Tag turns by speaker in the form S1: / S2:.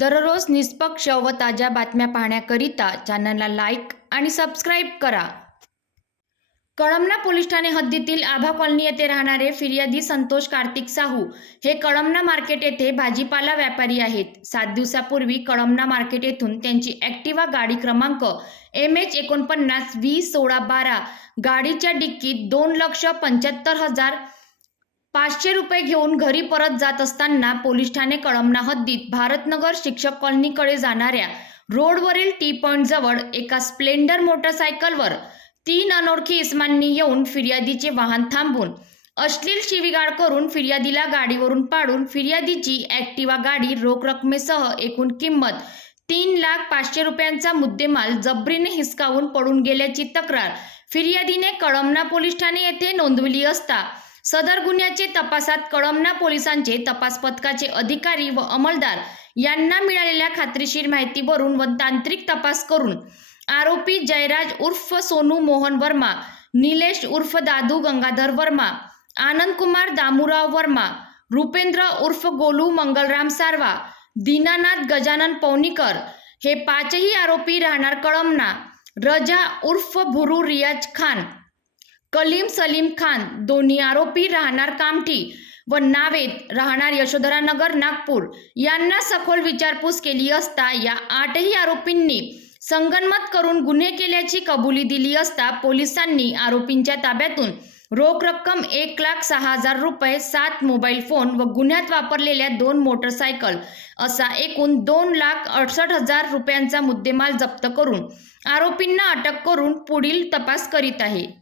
S1: दररोज निष्पक्ष व ताज्या बातम्या पाहण्याकरिता चॅनलला लाईक आणि सबस्क्राईब करा. कळमना पोलीस ठाणे हद्दीतील आभा कॉलनी येथे राहणारे फिर्यादी संतोष कार्तिक साहू हे कळमना मार्केट येथे भाजीपाला व्यापारी आहेत. सात दिवसापूर्वी कळमना मार्केट येथून त्यांची ॲक्टिवा गाडी क्रमांक एम एच एकोणपन्नास वीस सोळा बारा गाडीच्या डिक्कीत दोन लक्ष पंच्याहत्तर हजार पाचशे रुपये घेऊन घरी परत जात असताना पोलीस ठाणे कळमना हद्दीत भारतनगर शिक्षक कॉलनीकडे जाणाऱ्या रोडवरील टी पॉईंट जवळ एका स्प्लेंडर मोटरसायकलवर तीन अनोळखी इस्मांनी येऊन फिर्यादीचे वाहन थांबवून अश्लील शिवीगाळ करून फिर्यादीला गाडीवरून पाडून फिर्यादीची ॲक्टिवा गाडी रोख रकमेसह एकूण किंमत तीन लाख पाचशे रुपयांचा मुद्देमाल जबरीने हिसकावून पडून गेल्याची तक्रार फिर्यादीने कळमना पोलीस ठाणे येथे नोंदवली असता सदर गुन्ह्याचे तपासात कळमना पोलिसांचे तपास पथकाचे अधिकारी व अंमलदार यांना मिळालेल्या खात्रीशीर माहितीवरून व तांत्रिक तपास करून आरोपी जयराज उर्फ सोनू मोहन वर्मा निलेश उर्फ दादू गंगाधर वर्मा आनंद कुमार दामुराव वर्मा रुपेंद्र उर्फ गोलू मंगलराम सारवा दीनानाथ गजानन पौनीकर हे पाचही आरोपी राहणार कळमना रजा उर्फ भुरू रियाज खान कलीम सलीम खान दोन्ही आरोपी राहणार कामठी व नावेद राहणार यशोधरा नगर नागपूर. यांना सखोल विचारपूस केली असता या आठही आरोपींनी संगनमत करून गुन्हे केल्याची कबुली दिली असता पोलिसांनी आरोपींच्या ताब्यातून रोख रक्कम एक लाख सहा हजार रुपये सात मोबाईल फोन व गुन्ह्यात वापरलेल्या दोन मोटरसायकल असा एकूण दोन लाख अडसष्ट हजार रुपयांचा मुद्देमाल जप्त करून आरोपींना अटक करून पुढील तपास करीत आहे.